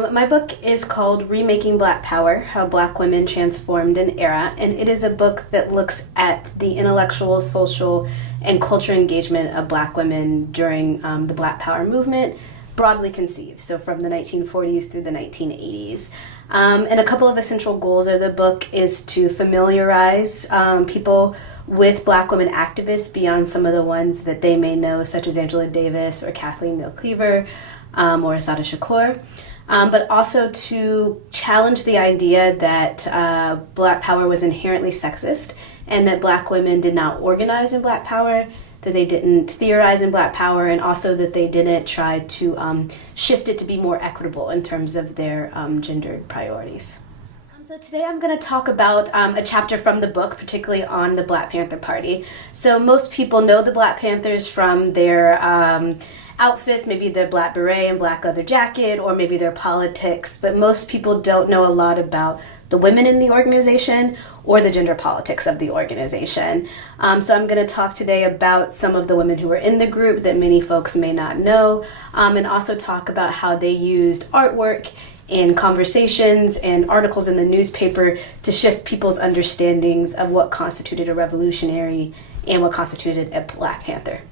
My book is called Remaking Black Power, How Black Women Transformed an Era, and it is a book that looks at the intellectual, social, and cultural engagement of Black women during the Black Power movement, broadly conceived, so from the 1940s through the 1980s. And a couple of essential goals of the book is to familiarize people with Black women activists beyond some of the ones that they may know, such as Angela Davis or Kathleen Neal Cleaver or Assata Shakur. But also to challenge the idea that Black Power was inherently sexist and that Black women did not organize in Black Power, that they didn't theorize in Black Power, and also that they didn't try to shift it to be more equitable in terms of their gendered priorities. So today I'm going to talk about a chapter from the book, particularly on the Black Panther Party. So most people know the Black Panthers from their outfits, maybe their black beret and black leather jacket, or maybe their politics, but most people don't know a lot about the women in the organization or the gender politics of the organization. So I'm going to talk today about some of the women who were in the group that many folks may not know, and also talk about how they used artwork and conversations and articles in the newspaper to shift people's understandings of what constituted a revolutionary and what constituted a Black Panther.